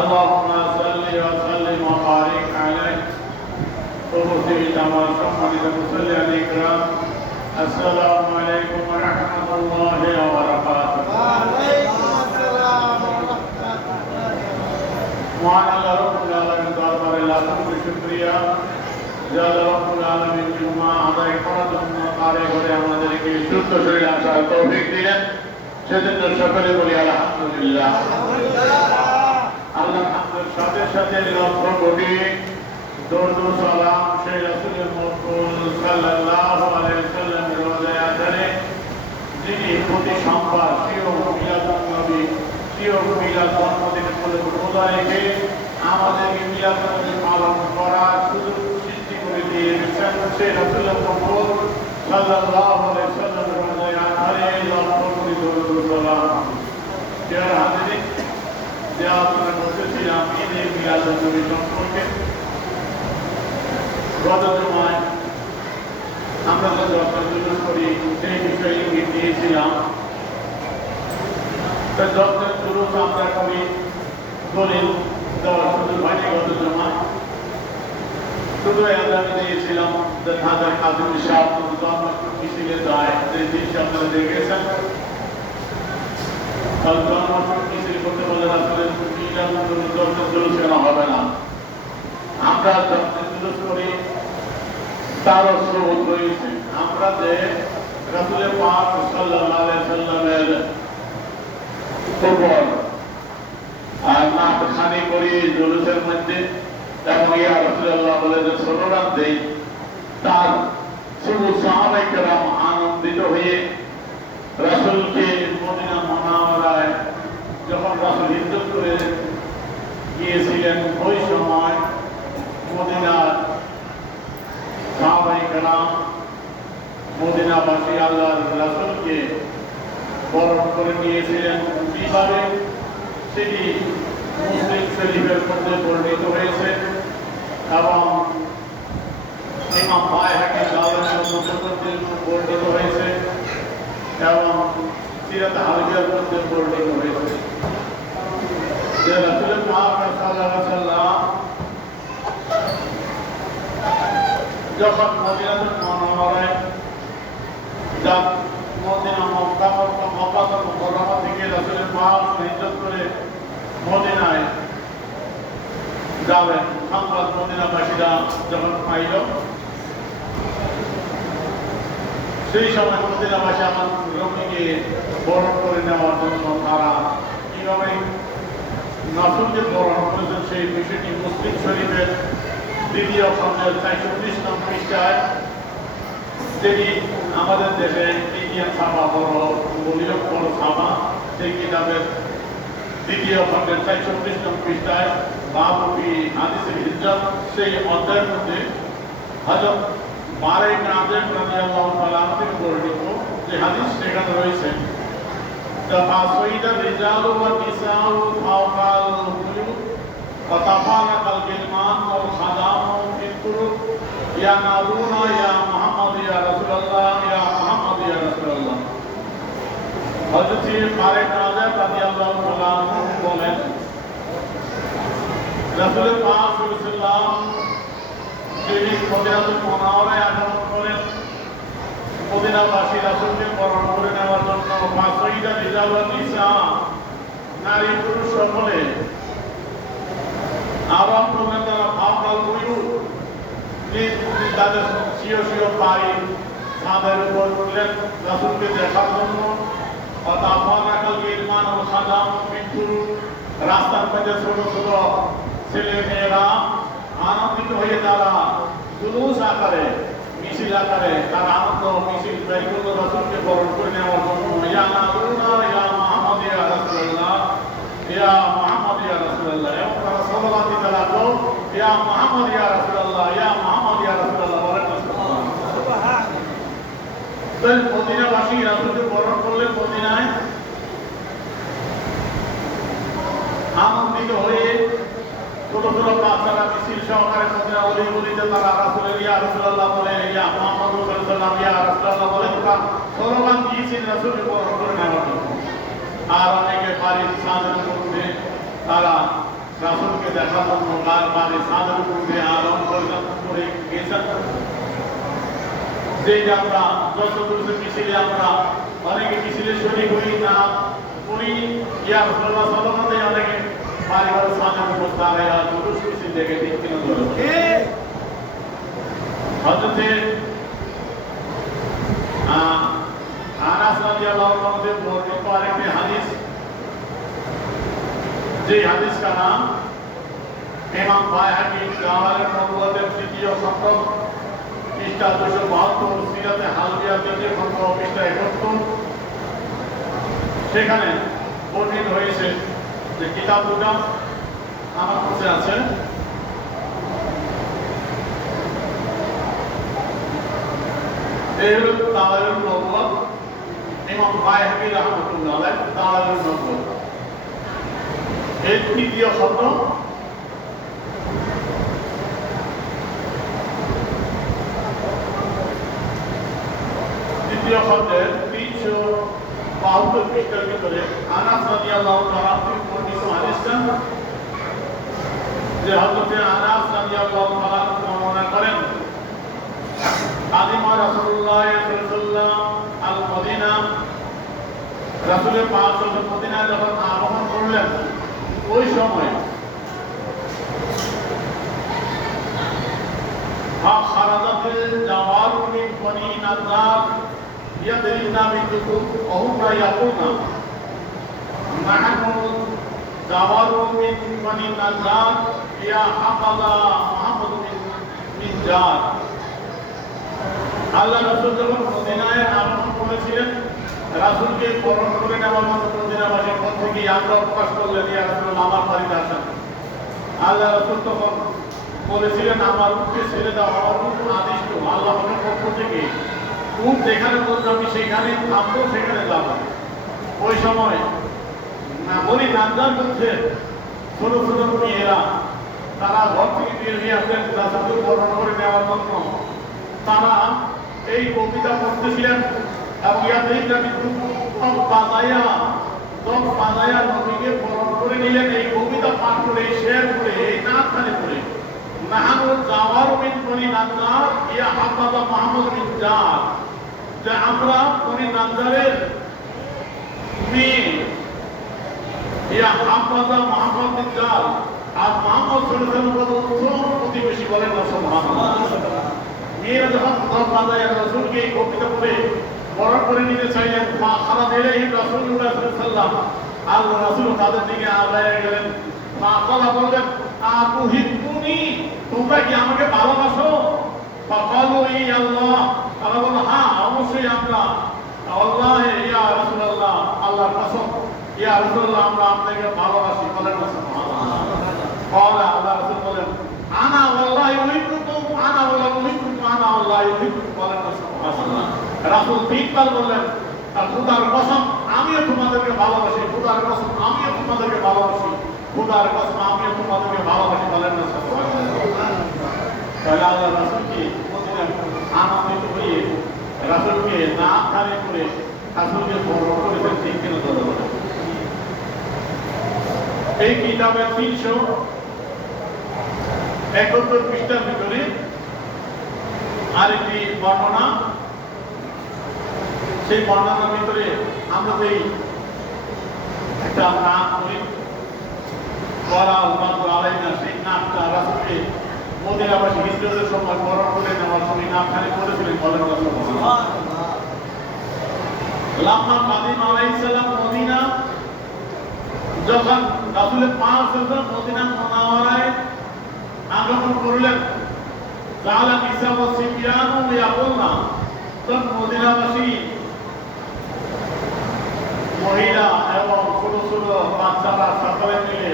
اللهم صل وسلم وبارك عليه উপস্থিত আমার সম্মানিত মুসল্লিয়ান ইকরাম আসসালামু আলাইকুম ওয়া রাহমাতুল্লাহি ওয়া বারাকাতুহু ওয়া আলাইকুম আসসালাম ওয়া রাহমাতুল্লাহ মহান আল্লাহ রাব্বুল আলামিন দরবারে লাখো শুকরিয়া যে আল্লাহ রাব্বুল আলামিন জুমা আদায় করার জন্য কারে করে আমাদেরকে সুস্থ শরীর আসার তৌফিক দিলেন সেজন্য সকলে বলি আলহামদুলিল্লাহ আল্লাহর হামদের সাথে সাথে লক্ষ কোটি দরুদ ও সালাম সেই রাসূলের মকবুল সাল্লাল্লাহু আলাইহি ওয়াসাল্লামের রওজায়ে আযারে যিনি প্রতি সোমবার শিও মিলাদুন নবী শিও মিলাদ জন্মদিন উপলক্ষে রোজা রেখে আমাদেরকে মিলাদুন নবী পালন করার সুযোগ সৃষ্টি করে দিয়েছেন সেই রাসূলের মকবুল সাল্লাল্লাহু আলাইহি ওয়াসাল্লামের রওজায়ে আযারে লক্ষ কোটি দরুদ ও সালাম যারা হাজির যে আপনারা বলতেছিলাম ঈদে মিলাদুন নবী সম্পর্কে গত জুমায় আমরা যে যত্ন করি সেই বিষয়ে ইঙ্গিত দিয়েছিলাম যত্নের দুরূহ আমরা করি দলিল দেওয়ার সুযোগ হয়নি গত জুমায় শুধু আমি দিয়েছিলাম যে ঢাকার কাজী সাহেব জন্ম মিছিলে যায় যে জিনিস আপনারা দেখেছেন জন্ম মিছিল করতে বলে আসলে যত্নের দুরূহ কেন হবে না আমরা যত্নের দুরূহ করি তারও স্রোত রয়েছে আমরা যে রাসূল পাক সাল্লাল্লাহু আলাইহি ওয়াসাল্লামের উপর নাতখানি করি জুলুসের মধ্যে এবং ইয়া রাসূলুল্লাহ বলে যে স্লোগান দেই তার শুধু সাহাবায়ে কেরাম আনন্দিত হয়ে রাসূলকে মদিনা মুনাওয়ারায় যখন রাসূল হিজরত করে গিয়েছিলেন ওই সময় মদিনার সাহাবায়ে কেরাম মদিনাবাসী আল্লাহর রাসূলকে বরণ করে নিয়েছিলেন কিভাবে সেটি মুসলিম শরীফের মধ্যে বর্ণিত হয়েছে এবং ইমাম বাইহাকী দাওরানের মধ্যে বর্ণিত হয়েছে এবং সিরাত হাদিসের মধ্যে বর্ণিত হয়েছে যে রাসূল পাক সাল্লাল্লাহু আলাইহি ওয়াসাল্লাম যখন মদিনাতুল মুনাওয়ারায় যান মদিনা মক্কা মুকাররমা থেকে রাসূলের পাক হিজরত করে মদিনায় যাবেন সংবাদ মদিনাবাসীরা যখন পাইল সেই সময় মদিনাবাসী আমার রোগীকে বরণ করে নেওয়ার জন্য তারা কিভাবে রাসূলকে বরণ করেছেন সেই বিষয়টি মুসলিম শরীফের দ্বিতীয় খণ্ডের ৪৩ নং পৃষ্ঠায় যেটি আমাদের দেশে ইন্ডিয়ান ছাপা বড় বলিও বড় ছাপা সেই কিতাবের দ্বিতীয় খণ্ডের ৪৩ নং পৃষ্ঠায় বাবুবি হাদিসে হিজরত সেই অধ্যায়ের মধ্যে হযরত বারা ইবনে আযিব রাদিয়াল্লাহু তাআলা থেকে বর্ণিত যে হাদিস সেখানে রয়েছে তাফাসইদা রিজালু ওয়া নিসাউ ফাওকাল বুয়ুত وتفارق الغلمان والخدام في الطرق ينادون يا محمد يا رسول الله يا محمد يا رسول الله হযরত বারা ইবনে আযিব রাদিয়াল্লাহু তাআলা বলেন রাসূল পাক সাল্লাল্লাহু আলাইহি ওয়াসাল্লাম যিনি মদিনাতুল মুনাওয়ারায় আগমন করেন মদিনাবাসী রাসূলকে বরণ করে নেওয়ার জন্য ফাসাইদা রিজাল ওয়া নিসা নারী পুরুষ সকলে আরাম করলেন তারা ফাওকাল বুয়ুত তাদের সিও পাই ছাদের উপর উঠলেন রাসূলকে দেখার জন্য তাফারাকাল গিলমান ওয়াল খাদাম মিন তুরুক রাস্তার মধ্যে ছোট ছোট ছেলে মেয়েরা আনন্দিত হয়ে তারা জুলুস আকারে মিছিল আকারে তারা আনন্দ মিছিল বের করলো রাসূলকে বরণ করে নেওয়ার জন্য ইয়া নাদুনা ইয়া মুহাম্মদ ইয়া রাসূলুল্লাহ ইয়া মুহাম্মদ ইয়া রাসূলুল্লাহ এবং তারা স্লোগান দিতে লাগলো ইয়া মুহাম্মদ ইয়া রাসূলুল্লাহ ইয়া মুহাম্মদ ইয়া রাসূলুল্লাহ বলেন সুবহান তাই মদিনাবাসী রাসূলকে বরণ করলেন মদিনায় আনন্দিত হয়ে ছোট ছোট বাচ্চারা মিছিল সহকারে মদিনা অলি গলিতে তারা রাসূলের ইয়া রাসূলুল্লাহ বলে ইয়া মুহাম্মদ সাল্লাল্লাহু ইয়া রাসূলুল্লাহ বলে তারা স্লোগান দিয়েছেন রাসূলকে বরণ করে নেওয়ার জন্য আর অনেকে বাড়ির ছাদের মধ্যে তারা রাসূলকে দেখার জন্য বাড়ি ছাদের উপর দিয়ে আরম্ভ করে গেছেন। যে আমরা যত দূরে মিছিলে আমরা অনেকে মিছিলে শরীক হই না করি, ইয়া রাসূলুল্লাহ সাল্লাল্লাহু আলাইহি ওয়াসাল্লাম অনেকে বাড়িঘর ছাদের উপর দাঁড়ায় জুলুস মিছিল দেখে ঠিক কিনা বলো হযরতে আনাস রাদিয়াল্লাহু আনহু থেকে বর্ণিত আরেকটি হাদিস, যে হাদিস का नाम ইমাম বায়হাকি জালালের নবুওয়াতের তৃতীয় খণ্ড পৃষ্ঠা 272, সিরাতে হালবিয়া তৃতীয় খণ্ড পৃষ্ঠা 71, সেখানে বর্ণিত হয়েছে যে কিতাব দুটো আমার কাছে আছে। এই হলো দালালুল নবুওয়াত, ইমাম বায়হাকি রাহমাতুল্লাহ আলাইহি দালালুল নবুওয়াত এর তৃতীয় খণ্ড তৃতীয় খণ্ডের 372 পৃষ্ঠার ভিতরে আনাস রাদিয়াল্লাহু তাআলা থেকে বর্ণিত হাদিসটা, যে হযরত আনাস রাদিয়াল্লাহু তাআলা বর্ণনা করেন আদিমা রাসূলুল্লাহ সাল্লাল্লাহু আলাইহি ওয়াসাল্লাম আল মদিনা, রাসূলের পাক সাল্লাল্লাহু মদিনা যখন আগমন করলেন ওই সময় খারাজাতিল জাওয়ার মিন বনি নাযার ইয়াদরিবনা বিদুকুম ওহুম লা ইয়াকুনা নাহনু জাওয়ার মিন বনি নাযার ইয়া হাফাযা মুহাম্মদ মিন জার। আল্লাহ রাসূল যখন মদিনায় আগমন করেছিলেন, রাসূলকে বরণ করে নেওয়ার মতো মদিনাবাসীর পক্ষ থেকে আগ্রহ প্রকাশ করলেন, ইয়া রাসূলুল্লাহ আমার বাড়িতে আসেন। আল্লাহ রাসূল তখন বলেছিলেন আমার উটকে ছেড়ে দাও, আমার উট আদিষ্ট আল্লাহর পক্ষ থেকে, উট যেখানে বলবে আমি সেখানে থামবো, সেখানে যাব। ওই সময় বলি নাজার মধ্যে ছোট ছোট মেয়েরা তারা ঘর থেকে বের হয়ে আসলেন রাসূলকে বরণ করে নেওয়ার জন্য। তারা এই কবিতা পড়তেছিলেন এবং বাজায়া নবীকে বরণ করে নিলেন এই কবিতা পাঠ করে, এই শের করে, এই নাচখানে করে, নাহানু জাওয়ার মিন বনি নাজ্জার ইয়া হাফাযা মুহাম্মদ মিন জার, যে আমরা বনি নাজ্জারের মেয়ে ইয়া হাফাযা মুহাম্মদ মিন জার, আর মুহাম্মদ সাল্লাল্লাহু আলাইহি ওয়াসাল্লাম উত্তম প্রতিবেশী, বলেন সুবহানাল্লাহ। মেয়েরা যখন বাজায়া রাসূলকে এই কবিতা পড়ে বরণ করে নিতে চাইলেন, মা খারাজ ইলাইহি রাসূলুল্লাহ সাল্লাল্লাহু আলাইহি ওয়াসাল্লাম, আল্লাহ রাসূল তাদের দিকে আগায় গেলেন। মা কথা বললেন আতুহিব্বুনি, তোমরা কি আমাকে ভালোবাসো? ফাকালু ইয়া আল্লাহ, তারা বলল হ্যাঁ অবশ্যই আমরা, আল্লাহে ইয়া রাসূলুল্লাহ, আল্লাহর কসম, ইয়া রাসূলুল্লাহ আমরা আপনাকে ভালোবাসি, বলেন সুবহানাল্লাহ। ক্বালা, আল্লাহ রাসূল বলেন আনা ওয়াল্লাহি ইউহিব্বুকুম, আনা ওয়াল্লাহি ইউহিব্বুকুম, আনা ওয়াল্লাহি ইউহিব্বুকুম, বলেন সুবহানাল্লাহ। রাসূল তিনবার বললেন খোদার কসম আমিও তোমাদেরকে ভালোবাসি, খোদার কসম আমিও তোমাদেরকে ভালোবাসি, খোদার কসম আমিও তোমাদেরকে ভালোবাসি, বলেন না সুবহানাল্লাহ। তাহলে আল্লাহ রাসূলকে আনন্দিত হয়ে রাসূলকে না খালি করে রাসূলকে বরণ করেছেন, ঠিক কিনা দাদা বলেন। এই কিতাবের 371 পৃষ্ঠার ভিতরে আরেকটি বর্ণনা, সেই বর্ণনার ভিতরে আমরা যে একটা নাম করি করা উন্মাদ আলাইনা, সেই নামটা রাসূলকে মদিনাবাসী হিজরতের সময় বরণ করে নেওয়ার সময় নামখানি করেছিলেন, বলেন সুবহানাল্লাহ। লাম্মা কাদিম আলাইহিস সালাম মদিনা, যখন রাসূলের পাক সাল্লাল্লাহু মদিনা মুনাওয়ারায় আগমন করলেন, জালা নিসা ওয়া সিবিয়ানু ইয়াকুলনা, তখন মদিনাবাসী মহিলা এবং ছোট ছোট বাচ্চারা সকলে মিলে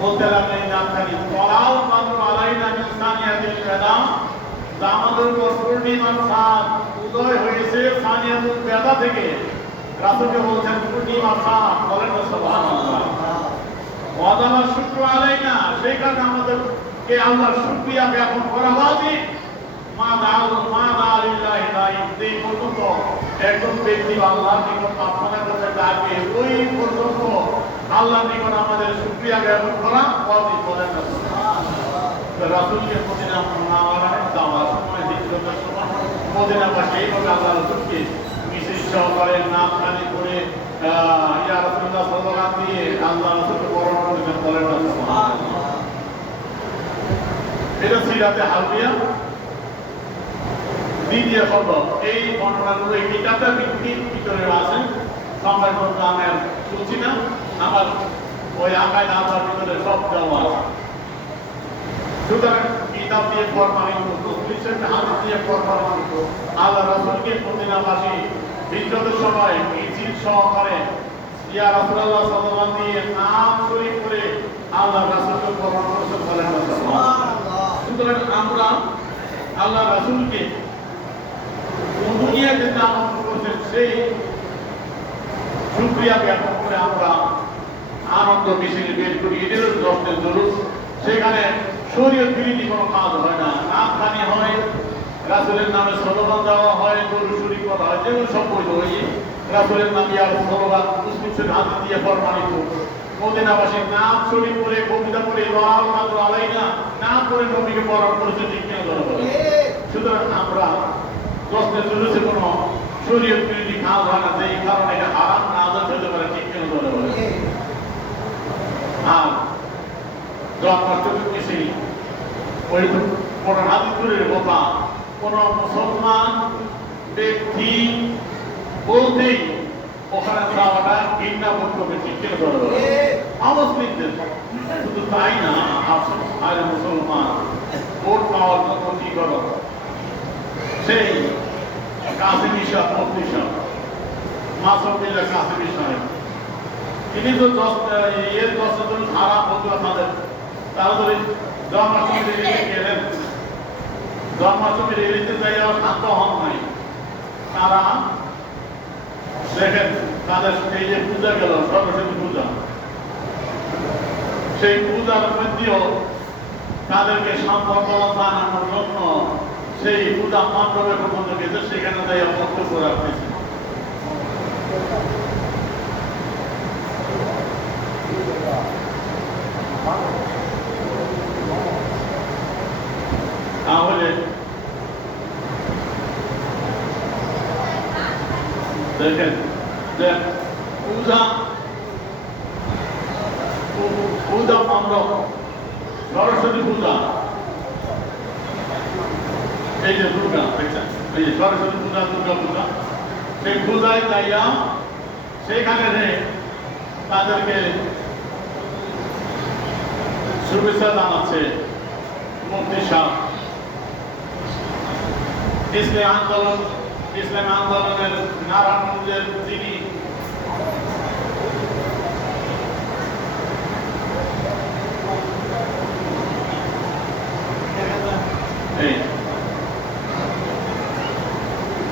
বলতে লাগলেন এই নামখানি করাল মাদুর আলাইনা মিন সানিয়াতিল বেদা, আমাদের উপর পূর্ণিমার চাঁদ উদয় হয়েছে সানিয়াতুল বেদা থেকে। রাসূলকে বলছেন পূর্ণিমার চাঁদ, বলেন সুবহানাল্লাহ। ওয়াদামা শুকর আলাইনা, সেই কারণে আমাদেরকে আল্লাহর শুকরিয়া জ্ঞাপন করা উচিত। মা দালিল্লাহি দাইম, এই পর্যন্ত একজন ব্যক্তি আল্লাহর নিকট প্রার্থনা করতে ডাকে, ওই পর্যন্ত আল্লাহ নিকট আমাদের শুকরিয়া জ্ঞাপন করা ওয়াজিব বলেন রাসূলকে মদিনা মুনাওয়ারায় যাওয়ার সময় হিজরতের সময় মদিনাবাসী এইভাবে আল্লাহ রাসূলকে মিছিল সহকারে নাম খালি করে ইয়া রাসূলুল্লাহ সাল্লাল্লাহু আলাইহি দিয়ে আল্লাহ রাসূলকে বরণ করেছেন বলেন সুবহানাল্লাহ। এটা সিরাতে হালবিয়া দ্বিতীয় খবর। এই ঘটনাগুলো এই কিতাবটা ভিতরে আছে, সংবাদ আমি শুনছি না, আমার ওই আঁকায় নামার ভিতরে সব দেওয়া আছে। সুতরাং কিতাব দিয়ে প্রমাণিত, হাদিস দিয়ে প্রমাণিত আল্লাহ রাসূলকে মদিনাবাসী হিজরতের সময় মিছিল সহকারে ইয়া রাসূলুল্লাহ সাল্লাল্লাহু আলাইহি দিয়ে নাম শরীফ করে আল্লাহ রাসূলকে বরণ করেছেন বলেন সুবহানাল্লাহ। সুতরাং আমরা আল্লাহ রাসূলকে দুনিয়াতে দাওয়াত করেছেন, সেই শুকরিয়া জ্ঞাপন করে আমরা আনন্দ মিছিল বের করি। এটারও দশটা জরুর, সেখানে শরীয়ত বিরোধী কোনো কাজ হয় না, নামখানি হয়, রাসূলের নামে স্লোগান দেওয়া হয়, দরুদ শরীফ করা হয়, যেগুলো সব বৈধ। ওই রাসূলের নামে আর স্লোগান মুসলিম শরীফ হাদিস দিয়ে প্রমাণিত। মদিনাবাসীর নাম শরীফ করে কবিতা করে লাল মাত্র আলাইনা নাম করে নবীকে বরণ করেছে, ঠিক কিনা ধরা বলে। সুতরাং আমরা দশটা জরুরে কোনো শরীয়ত বিরোধী কাজ হয় না, যে এই কারণে এটা হারাম না আজাদ হতে পারে, ঠিক কিনা ধরা বলে। আর জন্মাষ্টমী মিছিল ওই কোরআন হাদিসের কথা কোন মুসলমান ব্যক্তি বলতেই ওখানে যাওয়াটা ঘৃণা বোধ করবে, ঠিক কিনা ধরা বলে। অমুসলিমদের শুধু তাই না, আর মুসলমান ভোট পাওয়ার জন্য কি করো, সেই কাসিমি সাহেব, মুফতি সাহেব, মাসুম বিল্লাহ কাসিমি সাহেব, তিনি তো এর 10 জন খারাপ হতো আপনাদের। তারা তো জন্মাষ্টমী রেলিতে গেলেন, জন্মাষ্টমী রেলিতে যাই শান্ত হন নাই। তারা দেখেন তাদের এই যে পূজা গেল, সরস্বতী পূজা, সেই পূজার মধ্যেও তাদেরকে সম্পর্ক জানানোর জন্য সেই পূজা মণ্ডপে পর্যন্ত গেছে, সেখানে তাই বক্তব্য রাখতেছে। তাহলে দেখেন যে পূজা মণ্ডপ, সরস্বতী পূজা, এই যে দুর্গা, এই যে সরস্বতী পূজা, দুর্গা পূজা, সেই পূজায় যাইয়া সেখানে তাদেরকে শুভেচ্ছা জানাচ্ছে মুফতি সাহেব। ইসলামী আন্দোলনের নারায়ণগঞ্জের যিনি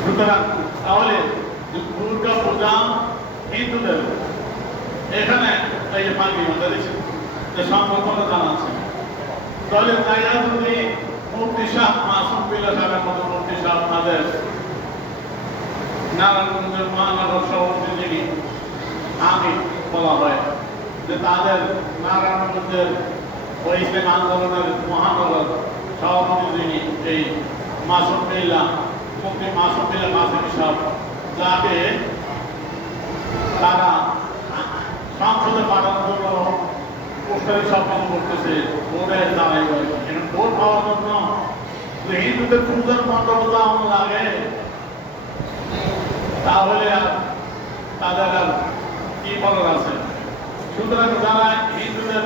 সুতরাং তাহলে দুর্গা পূজা হিন্দুদের এখানে এই যে পাখি দেখছেন যে সংরক্ষণ জানাচ্ছে। তাহলে তাইরা যদি মুফতি সাহেব মাসুম বিল্লাহ সাহেবের মতো মুফতি সাহেব তাদের নারায়ণগঞ্জের মহানগর সভাপতি যিনি আমি বলা হয়, যে তাদের নারায়ণগঞ্জের ওই ইসলাম আন্দোলনের মহানগর সভাপতি যিনি এই মাসুম বিল্লাহ, মুফতি মাসুম বিল্লাহ কাসিমি সাহেব, যাকে তারা সংসদে পাঠানোর জন্য পোস্টারে সব কিছু করতেছে, ভোটের দাঁড়াই এখানে ভোট পাওয়ার জন্য হিন্দুদের পূজার মণ্ডপ যেমন লাগে, তাহলে আর তাদের আর কি বলার আছে। সুতরাং যারা হিন্দুদের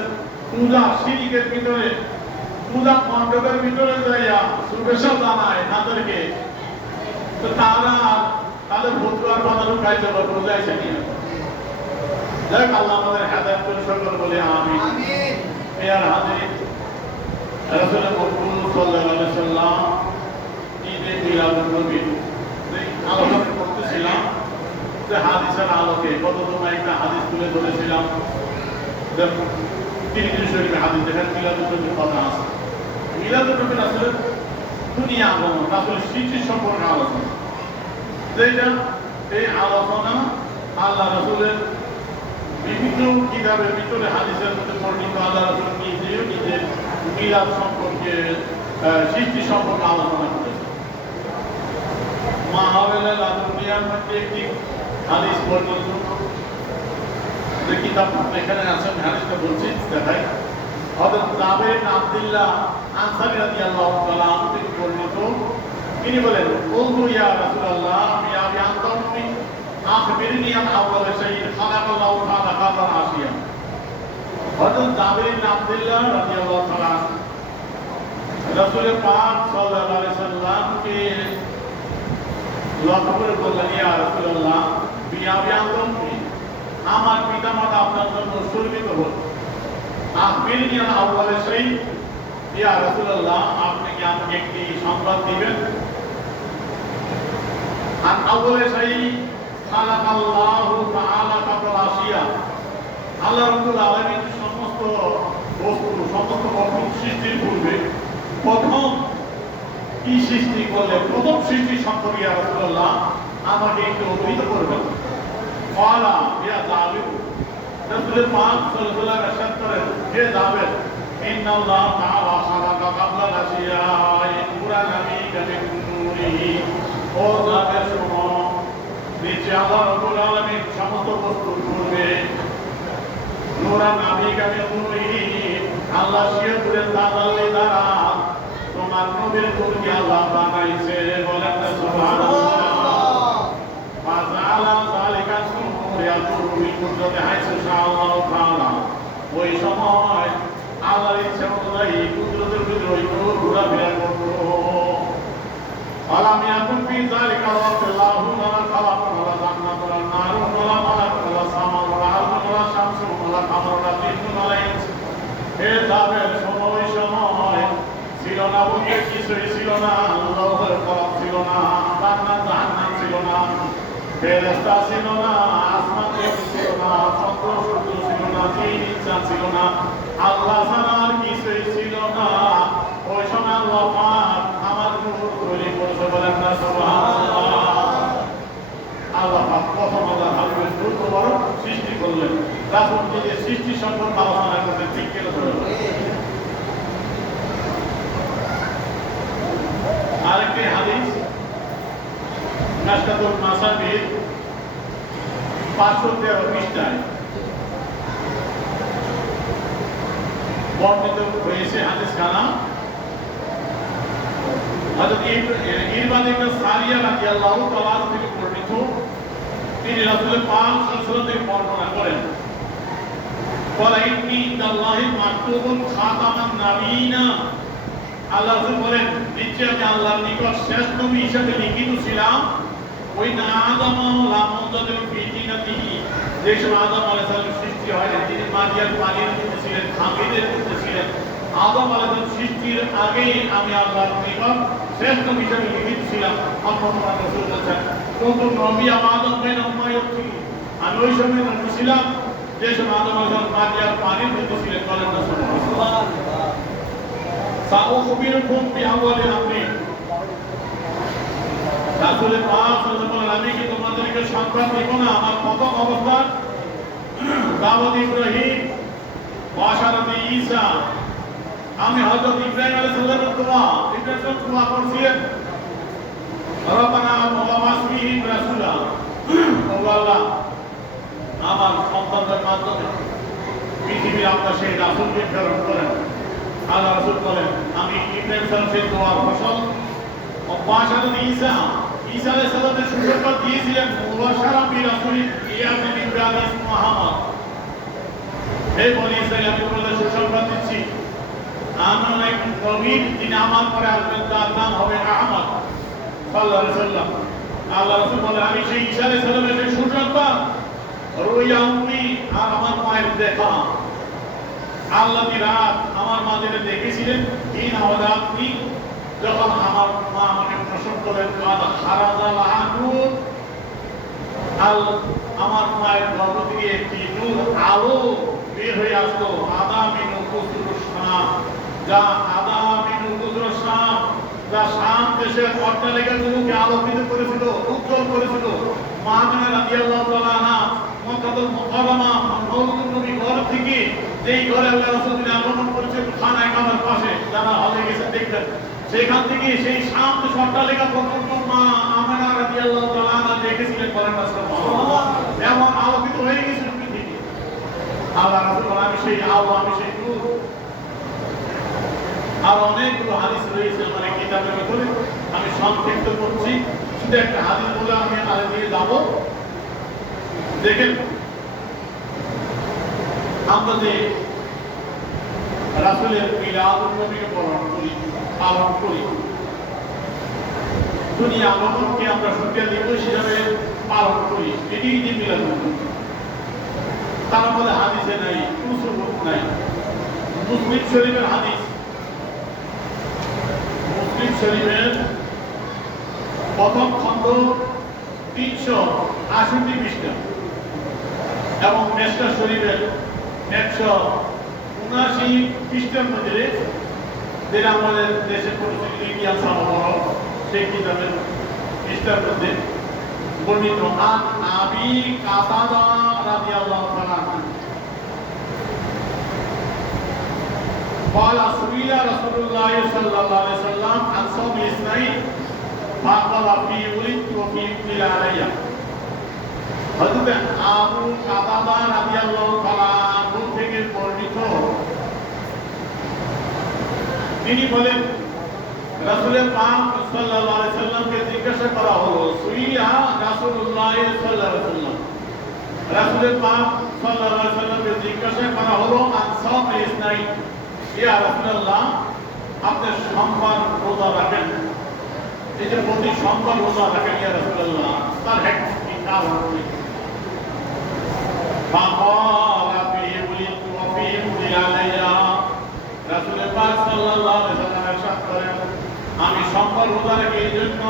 পূজা শিরিকের ভিতরে, পূজা মণ্ডপের ভিতরে যাইয়া শুভেচ্ছা জানায় তাদেরকে, তো তারা তাদের ভোটার কথা লুকাইতে পারবে, বুঝাইছে নিয়ে। যাই আল্লাহ আমাদের হেদায়েত করে সকল বলে আমিন। মেয়ার হাজির রাসূল মকবুল সাল্লাল্লাহু আলাইহি ওয়াসাল্লাম ঈদে মিলাদুন নবী আলোচনা করতেছিলাম যে হাদিসের আলোকে কতজন একটা হাদিস তুলে ধরেছিলাম। তিরমিজি শরীফে হাদিস দেখেন মিলাদুন নবীর কথা আছে। মিলাদুন নবী রাসূলের দুনিয়া আগমন, রাসূলের সৃষ্টি সম্পর্কে আলোচনা, যেটা এই আলোচনা আল্লাহ রাসূলের বিভিন্ন কিতাবের ভিতরে হাদিসের মধ্যে বর্ণিত আল্লাহ রাসূল নিজেও নিজের মিলাদ সম্পর্কে সৃষ্টি সম্পর্কে আলোচনা করেছেন। মাহাওয়ালাল আদুনিয়ার মধ্যে একটি হাদিস বর্ণিত, যে কিতাব এখানে আছেন, হাদিসটা বলছি দেখাই। হযরত জাবের ইবনে আব্দুল্লাহ আনসারী রাদিয়াল্লাহু তাআলা আনহু থেকে বর্ণিত, তিনি বলেন, "কুলতু ইয়া রাসূলুল্লাহ ইয়া আবি আনতামি আখবিরনি আন আউয়াল শাইইন খালাকাল্লাহু তাআলা হাযাল আশিয়া।" হযরত জাবের ইবনে আব্দুল্লাহ রাদিয়াল্লাহু তাআলা রাসূল পাক সাল্লাল্লাহু আলাইহি সাল্লামকে লক্ষ্য করে বললেন, ইয়া রাসূলুল্লাহ ইয়া আবি আনতামি, আমার পিতামাতা আপনার জন্য উৎসর্গিত হল। আখবিরনি আন আউয়াল শাইইন, ইয়া রাসূলুল্লাহ আপনি কি আমাকে একটি সংবাদ দিবেন? আন আউয়াল শাইইন খালাকাল্লাহু তাআলা কাবলা আশিয়া, আল্লাহ রাব্বুল আলামিন সমস্ত বস্তু সৃষ্টির পূর্বে প্রথম কি সৃষ্টি করলে, প্রথম সৃষ্টি সম্পর্কে ইয়া রাসূলুল্লাহ আমাকে একটু অবহিত করবেন। ক্বালা ইয়া জাবের, রাসূল পাক সাল্লাল্লাহু আলাইহি ওয়াসাল্লাম ইরশাদ করেন, হে জাবের, ইন্নাল্লাহ তাআলা খালাকা কাবলা আশিয়া নূরা নাবিকা মিন নূরিহি। ও জাবের শোনো, নিশ্চয় আল্লাহ রাব্বুল আলামিন সমস্ত বস্তুর পূর্বে নূরা নাবিকা মিন নূরিহি, আল্লাহ শিয়রের তাজাল্লি দ্বারা তোমার নবীর নূরকে আল্লাহ বানাইছে। বলেন না সুবহানাল্লাহ। ফাজালা যালিকা নূর ইয়াতুরু বিল কুদরতি হাইসু শাআল্লাহু তাআলা, ওই সময় আল্লাহর ইচ্ছা অনুযায়ী কুদরতের ভিতরে ওই নূর ঘোরাফেরা করত। আলাম ইয়াকুন ফি যালিকা ওয়াল্লাহু মা খালাকা ওয়ালা জান্নাত ওয়ালা নার ওয়ালা মালাক ওয়ালা সামা ওয়ালা আরদ ওয়ালা শামসু ওয়ালা কামার ওয়ালা জিন্নুন ওয়ালা ইনস। হে জাবের শোনো, ওই সময় ছিল না বলতে কিছুই ছিল না, আল্লাহর কলম ছিল না, জান্নাত জাহান্নাম ছিল না, ফেরেশতা ছিল না, আসমান ছিল না, চন্দ্র সূর্য ছিল না, জিন ইনসান ছিল না, আল্লাহ ছাড়া আর কিছুই ছিল না। ওই সময় আল্লাহ পাক আমার নূর তৈরি করেছে। বলেন না সুবহানাল্লাহ। আল্লাহ পাক প্রথম আল্লাহ হাবিবের নূর মুবারক সৃষ্টি করলেন। রাসূল নিজে সৃষ্টি সম্পর্কে আলোচনা করতে ঠিক কেন ধরলেন। আরেকটি হাদিস নাশকাতুল মাসাবির 513 পৃষ্ঠায় বর্ণিত হয়েছে। হাদিস খানা হযরত ইরবাদ ইবনে সারিয়া রাদিয়াল্লাহু তাআলা থেকে বর্ণিত, তিনি রাসূল পাক সাল্লাল্লাহু আলাইহি ওয়াসাল্লাম থেকে বর্ণনা করেন, ক্বালা ইন্নী ইনদাল্লাহি মাকতুবুন খাতামান নাবিয়িনা, আল্লাহ বলেন নিশ্চয় আমি আল্লাহর নিকট শেষ নবী হিসেবে লিখিত ছিলাম। ওই না আদম লামুদাদিল ফিতিনাতিহি, যে সময় আদম আলাইহিস সালাম সৃষ্টি হয়, তিনি মাটির পানির মধ্যে ছিলেন, খামিদের মধ্যে ছিলেন। আদম আলাইহিস সালাম সৃষ্টির আগেই আমি আল্লাহর নিকট শেষ নবী হিসেবে লিখিত ছিলাম। মুহাম্মদ রাসূল বলেছেন, নতুন নবী আদম বাইনা উম্মায়াতি, আমি ওই সময় নবী ছিলাম যে সময় আদম আলাইহিস সালাম মাটির পানির মধ্যে ছিলেন। বলেন না সুবহানাল্লাহ। সাউখবিরুকুম বিআওয়ালি আমরি, রাসূল পাক সাল্লাল্লাহু আলাইহি ওয়াসাল্লাম, আমি কি তোমাদেরকে সংবাদ দিব না আমার প্রথম অবস্থা? দাওয়াত ইব্রাহিম, বাশারাতে ঈসা, আমি হযরত ইব্রাহিম আলাইহিস সালামের দোয়া করছিলেন, রব্বানা ওয়াবাস ফীহিম রাসূলা, ও আল্লাহ আমার সন্তানদের মাধ্যমে পৃথিবীর আপনার সেই রাসূলকে প্রেরণ করেন। আল্লাহ রাসূল বলেন, আমি ইব্রাহিম সাহেবের দোয়ার ফসল বাশারাতে ঈসা, ঈসা আলাইহিস সালামের সুসংবাদ দিয়েছিলেন, মুবাশশারা বিরাসূল ইয়াতিন ইব্রাহিম মুহাম্মদ। হে বনি ইসরাঈল, আমি তোমাদের সুসংবাদ দিচ্ছি, আমার এক নবী যিনি আমার পরে আসবেন, তার নাম হবে আহমদ সাল্লাল্লাহু আলাইহি ওয়াসাল্লাম। আল্লাহ রাসূল বলেন, আমি সেই ঈসা আলাইহিস সালামের সেই সুসংবাদ রুইয়া উম্মি, আর আমার মায়ের দেখা, আল্লাহ রাত আমার মা যেটা দেখেছিলেন, এই নওদাতনি, যখন আমার মা আমাকে প্রসব করেন, খারাজাল আনুর, আমার মায়ের গর্ভ থেকে একটি নূর আলো বের হয়ে আসতো, আদামিনু কুসরুসাম, যা আদামিনু কুসরুসাম, যা শাম দেশের অট্টালিকাগুলোকে আলোকিত করেছিল, উজ্জ্বল করেছিল। মা আমিনা রাদিয়াল্লাহু তাআলা আনহা মক্কাতুল মুকাররমা মওলুদুন নবী ঘর থেকে যেই ঘরে আল্লাহ রাসূল আগমন করেছেন খানায়ে কাবার পাশে যারা হলে গেছে দেখবেন সেখান থেকে সেই শান্ত সকালেকা পর্যন্ত মা আমেনা রাদিয়াল্লাহু তাআলা আনহা দেখেছিলেন বলেন না সুবহানাল্লাহ এমন আলোকিত হয়ে গেছে পৃথিবী আল্লাহ রাসূল আমি সেই আলো আমি সেই নূর আর অনেকগুলো হাদিস রয়েছে আমার কিতাবের ভিতরে আমি সংক্ষিপ্ত করছি শুধু একটা হাদিস বলে আমি আরে দিয়ে যাব দেখেন আমরা যে রাসূলের মিলাদুন নবীকে পালন করি দুনিয়া আগমনকে আমরা শুকরিয়া দিবস হিসাবে পালন করি এটি যে মিলাদুন নবী তার মধ্যে হাদিসে নাই কোনো সুবুত নাই মুসলিম শরীফের হাদিস মুসলিম শরীফের প্রথম খণ্ড 368 পৃষ্ঠা এবং মেশকা শরীফের 179 পৃষ্ঠার মধ্যে যেটা আমাদের দেশের পরিচিত ইতিহাস বড় সেই কিতাবের পৃষ্ঠার মধ্যে বর্ণিত আন আবি কাতাদা রাদিয়াল্লাহু তাআলা قال سئل رسول الله صلى الله عليه وسلم عن صوم الاثنين فقال في ولدت وفي قيل علي হযরত আবু কাতাদা রাদিয়াল্লাহু তাআলা আনহু থেকে বর্ণিত তিনি বলেন রাসূল পাক সাল্লাল্লাহু আলাইহি সাল্লামকে জিজ্ঞাসা করা হলো সুইয়া রাসূলুল্লাহ সাল্লাল্লাহু আলাইহি সাল্লাম রাসূল পাক সাল্লাল্লাহু আলাইহি সাল্লামকে জিজ্ঞাসা করা হলো আন সাওম ইসনাইন ইয়া রাসূলুল্লাহ আপনি সোমবার রোজা রাখেন এই যে প্রতি সোমবার রোজা রাখেন ইয়া রাসূলুল্লাহ তার কি কারণ কি ফাকালা ফি উলিতু ওয়া ফি আলাইয়া রাসূল পাক সাল্লাল্লাহু আলাইহি সাল্লাম ইরশাদ করেন আমি সোমবার রোজা রাখি এই জন্য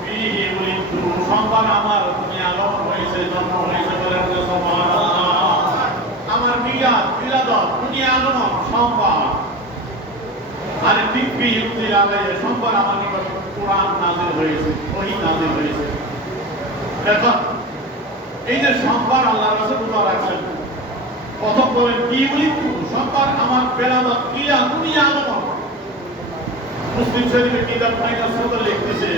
ফি উলিতু সোমবার আমার দুনিয়া আগমন হয়েছে জন্ম হয়েছে বলেন সুবহানাল্লাহ আমার মিলাদ দুনিয়া আগমন সোমবার আর ঠিক ফি আলাইয়া সোমবার আমার নিকট কোরআন নাযিল হয়েছে ওহী নাযিল হয়েছে দেখো এই যে সোমবার আল্লাহ রাসূল রোজা রাখছেন প্রথম বলেন কি উলিতু সোমবার আমার বেলাদত কিয়া দুনিয়া আগমন মুসলিম শরীফের কিতাব মাইনা সদর লিখতেছে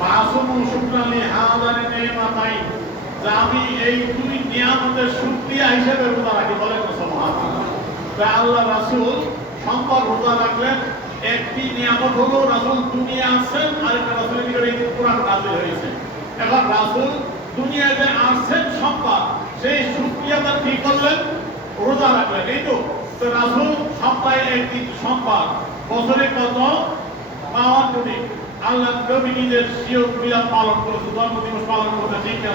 ফাসুমু শুকরানি হাদানি নিয়ামাতাইন যে আমি এই দুই নিয়ামতের শুকরিয়া হিসেবে রোজা রাখি বলেন সুবহানাল্লাহ তাই আল্লাহ রাসূল সোমবার রোজা রাখলেন একটি নিয়ামত হলো রাসূল দুনিয়া আসেন আর একটা রাসূলের নিকট কোরআন নাযিল হয়েছে এখন রাসূল দুনিয়াতে আসেন সোমবার সেই শুকরিয়াটা ঠিক করলেন রোজা রাখলেন এই তো রাসূল সপ্তাহে একদিন সোমবার বছরে কত 52 দিন আল্লাহ নবী নিজের শিও মিলাদ পালন করেছে জন্মদিবস পালন করেছে ঠিক না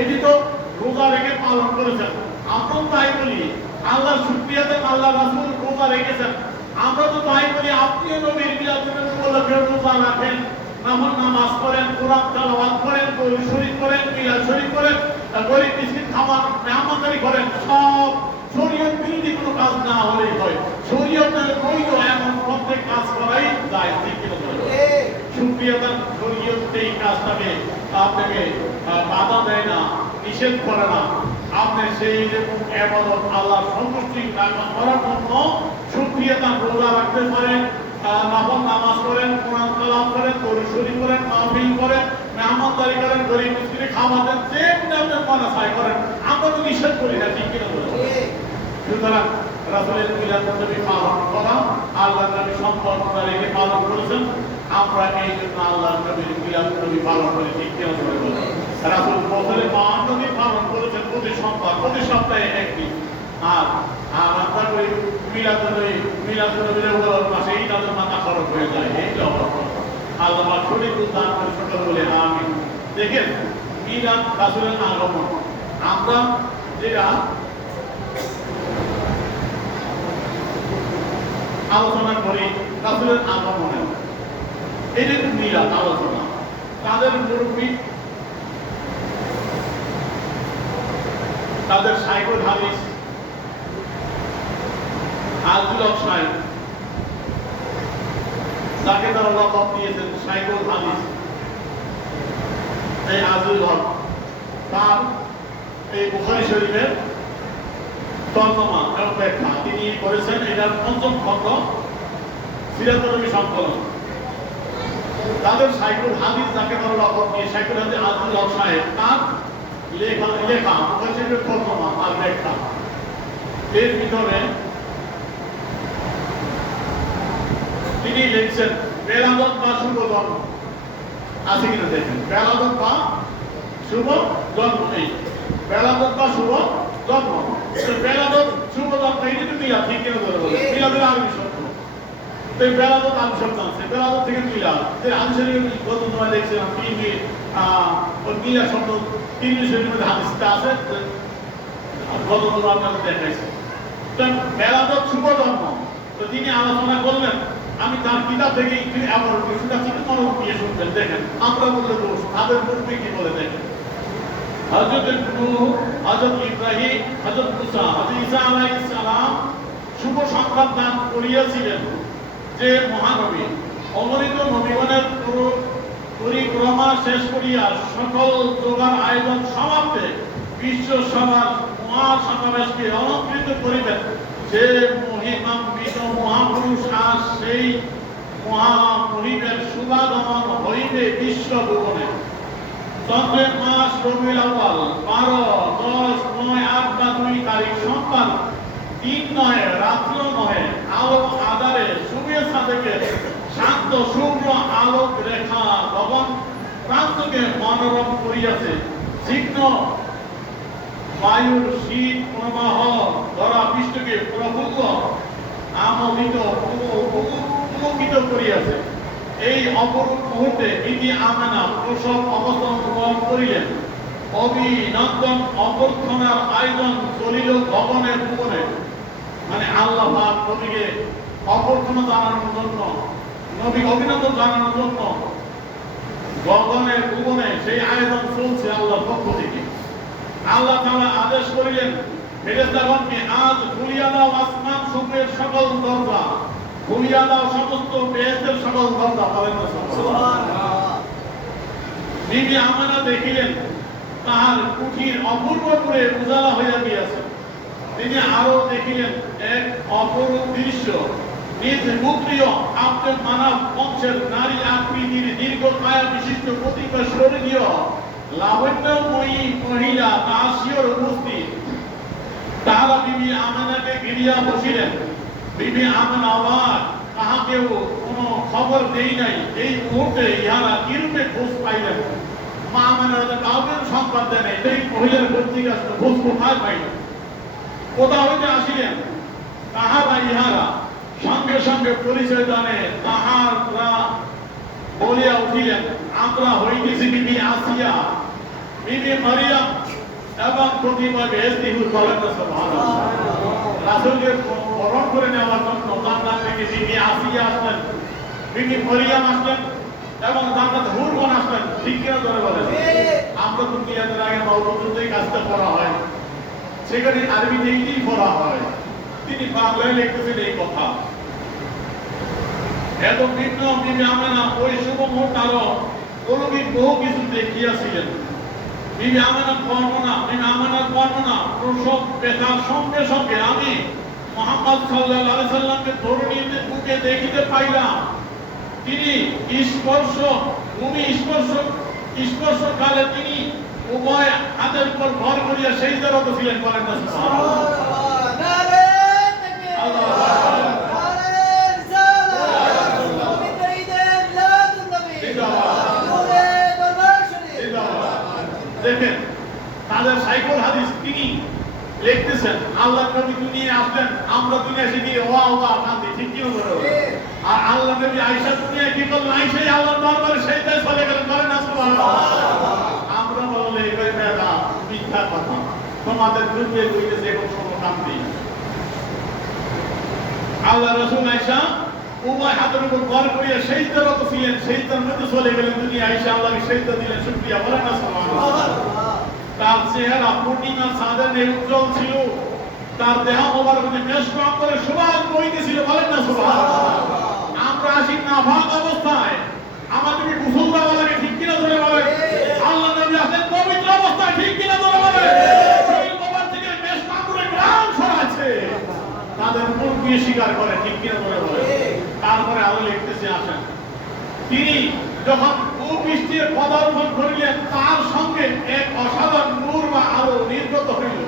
এটি তো রোজা রেখে পালন করেছেন আমরা তাই বলি আল্লাহ শুকরিয়াতে আল্লাহ রাসূল রোজা রেখেছেন আমরা তো তাই বলি আপনিও নবীর মিলাদের উপলক্ষে রোজা রাখেন নামাজ পড়েন কোরআন তেলাওয়াত করেন দরুদ শরীফ করেন মিলাদ শরীফ করেন গরিব মিসকিন খাবার মেহমানদারি করেন সব শরীয়ত বিরোধী কোনো কাজ না হলেই হয় শরীয়তের বৈধ এমন প্রত্যেক কাজ করাই যায় ঠিক কিনা শুকরিয়াদান শরীয়ত এই কাজটাকে আপনাকে বাধা দেয় না নিষেধ করে না আপনি সেই রকম ইবাদত আল্লাহর সন্তুষ্টি করার জন্য শুকরিয়াদান রোজা রাখতে পারেন নফল নামাজ পড়েন কোরআন তেলাওয়াত করেন দরুদ শরীফ করেন মাহফিল করেন মেহমানদারি করেন গরিব মিসকিনকে খাবার দেন যেমনি আপনার মনে চায় করেন আমরা তো নিষেধ করি না ঠিক কিনা সুতরাং রাসূলের মিলাদ নবী পালন করা আল্লাহর নবী সম্পর্ক রেখে পালন করেছেন আমরা এই জন্য আল্লাহর নবীর মিলাদ নবী পালন করে ঠিক কিনা রাসূল বছরে 52 দিন পালন করেছেন প্রতি সোমবার প্রতি সপ্তাহে একদিন আর আমরা করি মিলাদ নবীর মাসে এই তাদের মাথা খরচ হয়ে যায় এই যে অবস্থা আল্লাহ সঠিক উদ্ধার করে ছোট বলে আমিন দেখেন মিলাদ রাসূলের আগমন আমরা যেটা আলোচনা করি রাসূলের আগমনে এটা একটু মিলাদ আলোচনা তাদের মুরব্বী তাদের সাইকুল হাদিস আব্দুল হক সাহেব যাকে তারা লকব দিয়েছেন সাইকুল হাদিস এই আব্দুল হক তার এই বুখারী শরীফের তর্জমা এবং ব্যাখ্যা তিনি করেছেন। এটার পঞ্চম খণ্ড সিরাতুন নবী সংকলন। তাদের শাইখুল হাদিস যাকে বলা হয়, শাইখুল হাদিস আব্দুল হক সাহেব, তার লেখা বুখারী শরীফের তর্জমা আর ব্যাখ্যা। এর ভিতরে তিনি লিখছেন বেলাদত বা শুভ জন্ম আছে কিনা দেখেন। বেলাদত বা শুভ জন্ম, এই বেলাদত বা শুভ জন্ম। বেলাদত শুভ জন্ম এই যদি মিলাদ, ঠিক কিনা ধরে বলে মিলাদের আরবি শব্দ। তো এই বেলাদত আরবি শব্দ আছে, বেলাদত থেকে মিলাদ। যে হাদিস শরীফে গত সময় দেখছিলাম তিনটি ওই মিলাদ শব্দ তিনটি শরীফের মধ্যে হাদিসটা আছে, গত সময় আপনাদের দেখাইছে। তো বেলাদত শুভ জন্ম, তো তিনি আলোচনা করলেন। আমি তার কিতাব থেকে একটু আবার কিছুটা চিন্তা মনোযোগ দিয়ে শুনবেন। দেখেন আমরা বললে দোষ, তাদের পূর্বে কি বলে দেখেন। হযরত নূহ, হযরত ইব্রাহিম, হযরত মুসা, হযরত ঈসা আলাইহিস সালাম শুভ সংবাদ দান করিয়াছিলেন যে মহানবী অগণিত নবীগণের পরিক্রমা শেষ করিয়া সকল যোগার আয়োজন সমাপ্তে বিশ্ব সভার মহাসমাবেশকে অলঙ্কৃত করিবেন। যে মহিমান্বিত মহাপুরুষ আর সেই মহামহিমের শুভাগমন হইবে বিশ্ব ভুবনে। চন্দ্রের মাস রবিউল আউয়াল 12, 10, 9, 8 বা 2 তারিখ সোমবার, দিন নহে রাত্র নহে, আলো আধারে শুভেচ্ছা থেকে শান্ত শুভ্র আলোক রেখা গগন প্রান্তকে মনোরম করিয়াছে। তীক্ষ্ণ বায়ুর শীত প্রবাহ ধরা পৃষ্ঠকে প্রফুল্ল আমোদিত পুলকিত করিয়াছে। এই অপরূপ মুহূর্তে বিবি আমেনা প্রসব অবস্থান গ্রহণ করিলেন। অভিনন্দন অভ্যর্থনার আয়োজন চলিল গগনের ভুবনে। মানে আল্লাহ পাক নবীকে অভ্যর্থনা জানানোর জন্য, নবী অভিনন্দন জানানোর জন্য গগনের ভুবনে সেই আয়োজন চলছে আল্লাহর পক্ষ থেকে। আল্লাহ তাআলা আদেশ করিলেন, ফেরেশতাগণকে আজ খুলিয়া দাও আসমান সমূহের সকল দরজা, খুলিয়া দাও সমস্ত বেহেশতের সকল দরজা। বলেন না সুবহানাল্লাহ। বিবি আমেনা দেখিলেন তাহার কুঠির অপূর্ব করে উজালা হইয়া গিয়াছে। তিনি আরো দেখিলেন এক অপরূপ দৃশ্য। নিজ পুত্রীয় আব্দে মানব বংশের নারী আকৃতির দীর্ঘ কায়া বিশিষ্ট প্রতিভা শরীরীয় লাবণ্যময়ী মহিলা তাহার উপস্থিত। তাহারা বিবি আমেনাকে ঘিরিয়া বসিলেন। বিবি আমেনা অবাক, কাহাকেও কোনো খবর দেই নাই। এই মুহূর্তে ইহারা কিরূপে খোঁজ পাইলেন? মা আমেনা কাউকে সংবাদ দেন নাই। এই মহিলার পত্রিকা খোঁজ কোথায় পাইলেন? কোথা হইতে আসিলেন? তাহারা ইহারা সঙ্গে সঙ্গে পরিচয় জানে তাহারা বলিয়া উঠিলেন, আমরা হইতেছি বিবি আসিয়া, বিবি মারিয়াম এবং প্রতিমা বেহেশতি হুর। বলেন না সুবহানাল্লাহ। রাসূলকে বরণ করে নেওয়ার জন্য জান্নাত থেকে বিবি আসিয়া আসলেন, বিবি মারিয়াম আসলেন এবং জান্নাত হুরগণ আসলেন। ঠিক কিনা ধরে বলেন? আমরা তো কিয়ামতের আগে মওজুদতেই কাজটা করা হয়, সেখানে আরবিতে ইংরেজি পড়া হয়। তিনি বাংলায় লিখতেছেন এই কথা। এত বিঘ্ন বিবি আমেনা ওই শুভ মুহূর্ত আরো অলৌকিক বহু কিছু দেখিয়াছিলেন। বিবি আমেনার বর্ণনা প্রসব ব্যথার সঙ্গে সঙ্গে আমি মুহাম্মদ সাল্লাল্লাহু আলাইহি সাল্লামকে ধরণীর বুকে দেখিতে পাইলাম। তিনি স্পর্শকালে তিনি উভয় হাতের উপর ভর করিয়া সিজদারত ছিলেন। বলেন না সুবহানাল্লাহ। দেখেন তাদের শাইখুল হাদিস তিনি লিখতেছেন, আল্লাহ নবী দুনিয়ায় আসলেন, আমরা দুনিয়া এসে গিয়ে ওয়া ওয়া কান্দি। ঠিক কি বলে? আর আল্লাহ নবী আয়েশা দুনিয়ায় কি করলেন? আয়েশাই আল্লাহর দরবারে সেজদায় চলে গেলেন। বলেন না সুবহানাল্লাহ। আমরা বললে এই বেদা মিথ্যা কথা, তোমাদের দুনিয়া কইতেছে এখন কোনো কান্দি। আল্লাহ রাসূল আয়েশা উভয় হাতের উপর ভর করিয়া সিজদারত ছিলেন, সিজদার মধ্যে চলে গেলেন। দুনিয়া আয়েশা আল্লাহকে সিজদা দিলেন। শুকরিয়া। বলেন না সুবহানাল্লাহ। তার চেহারা পূর্ণিমা চাঁদের ন্যায় উজ্জ্বল ছিল। তার দেহ মোবারক মেশক করে সুবাস বইতেছিল। বলেন না সুবহানাল্লাহ। আমরা আসি নাফাক অবস্থায়, আমাদেরকে গোসল দেওয়া লাগে। ঠিক কিনা ধরে বলেন? আল্লাহ নবী আসেন পবিত্র অবস্থায়। ঠিক কিনা ধরে বলেন? দিয়ে স্বীকার করে, ঠিক কিনা বলে বলে। তারপরে আরো লিখতেছে আসেন, তিনি যখন ভূপৃষ্ঠের পদার্পণ করিলেন তার সঙ্গে এক অসাধারণ নূর বা আলো নির্গত হইল,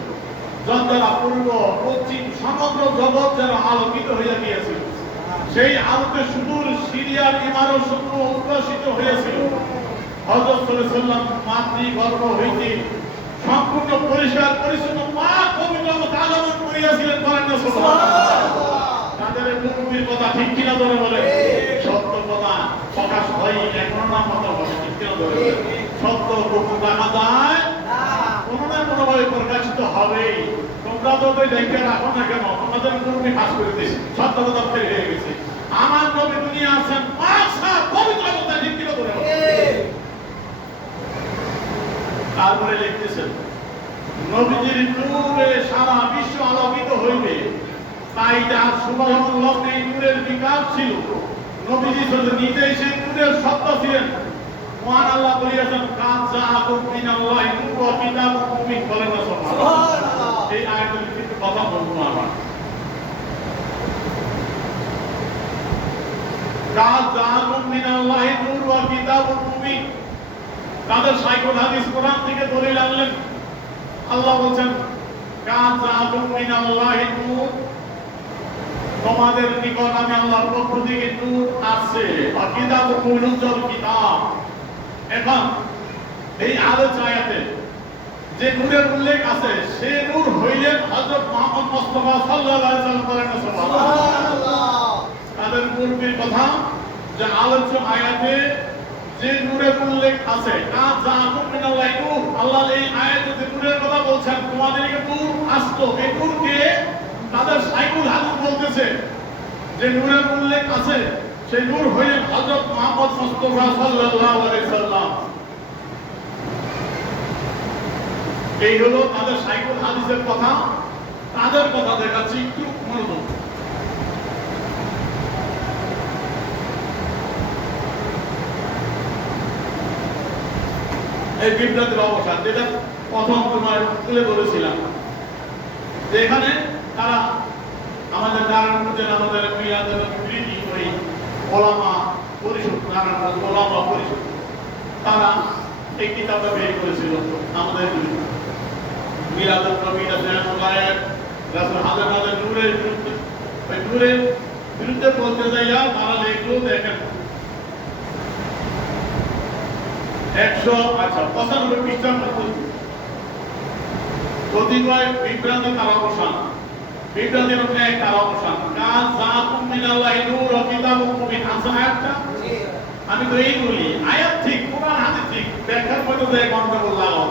যার দ্বারা পূর্ব পশ্চিম সমগ্র জগৎ যেন আলোকিত হইয়া গিয়েছিল। সেই আলোতে সুদূর সিরিয়ার ইমারত সমূহ উদ্ভাসিত হইয়াছিল। হযরত সাল্লাল্লাহু আলাইহি ওয়াসাল্লাম মাতৃগর্ভ হইতে সম্পূর্ণ পরিষ্কার পরিচ্ছন্ন মা পবিত্র তালামত করিয়াছিলেন, বলেন না সুবহানাল্লাহ। তাদের মুক্তির কথা ঠিক কিনা ধরে বলে, সত্য কথা প্রকাশ হয় এখনো না মত বলে, ঠিক কিনা ধরে বলে, সত্য গোপন রাখা যায় না, কোনো না কোনো ভাবে প্রকাশিত হবেই। তোমরা তো দেখে রাখো না কেন, তোমাদের মুক্তি ফাঁস করে দিয়েছে, সত্য কথা ফের হয়ে গেছে। আমার নবী দুনিয়া আছেন মাসা পবিত্র কথা, ঠিক কিনা ধরে বলে। তারপরে লিখতেছেন, নবীজির নূরে সারা বিশ্ব আলোকিত হইবে, তাই যার সুবহান লগ্নে নূরের বিকাশ ছিল। নবীজি নিজেই সেই নূরের সত্তা ছিলেন। মহান আল্লাহ বলিয়াছেন, কাদ জাআকুম মিনাল্লাহি নূরুন ওয়া কিতাবুম মুবিন, বলেন না সুবহানাল্লাহ। এই আয়াতের কিছু কথা বলবো আমরা। কাদ জাআকুম মিনাল্লাহি নূরুন ওয়া কিতাবুম মুবিন। তাদের সাইকুল হাদিস কোরআন থেকে দলিল আনলেন। আল্লাহ বলেন, কাদ জাআকুম মিনাল্লাহি নূর, তোমাদের নিকট আমি আল্লাহর পক্ষ থেকে নূর আছে, আর কিতাবুল মুবিন কিতাব। এখন এই আয়াতে যে নূরের উল্লেখ আছে, সে নূর হইলেন হযরত মুহাম্মদ মুস্তাফা সাল্লাল্লাহু আলাইহি ওয়াসাল্লাম, বলেন সুবহানাল্লাহ। তাদের পূর্বের কথা যে আলোচ্য আয়াতে যে নূরের উল্লেখ আছে, কাদ জাআকুম মিনাল্লাহি নূর, আল্লাহ এই আয়াতে যে নূরের কথা বলছেন, তোমাদেরকে নূর আসতো, এই নূরকে তাদের সাইকুল হাদিস বলতেছে যে নূরের উল্লেখ আছে, সেই নূর হইলেন হযরত মুহাম্মদ মুস্তাফা সাল্লাল্লাহু আলাইহি ওয়াসাল্লাম। এই হলো তাদের সাইকুল হাদিসের কথা। তাদের কথা দেখাচ্ছি, একটু মনোযোগ। এই বিভ্রান্তির অবসান, যেটা প্রথম তোমার তুলে ধরেছিলাম, এখানে তারা আমাদের নারায়ণগঞ্জের আমাদের মিলাদুল নবী ওই ওলামা পরিষদ, নারায়ণগঞ্জ ওলামা পরিষদ, তারা এই কিতাবটা বের করেছিল আমাদের মিলাদুল নবী রাসূল হাজার নূরের বিরুদ্ধে। ওই নূরের বিরুদ্ধে বলতে যাইয়া তারা লিখলো, দেখেন 95 পৃষ্ঠার মধ্যে কতিপয় বিভ্রান্তি তার অবসান, বিভ্রান্তির ন্যায় তার অবসান। কাদ জাআকুম মিনাল্লাহি নূর ওয়া কিতাবুম মুবিন, আছে আয়াতটা? আমি তো এই বলি, আয়াত ঠিক, কোরআন হাদিস ঠিক, ব্যাখ্যার মধ্যে যে গন্ডগোল লাগাও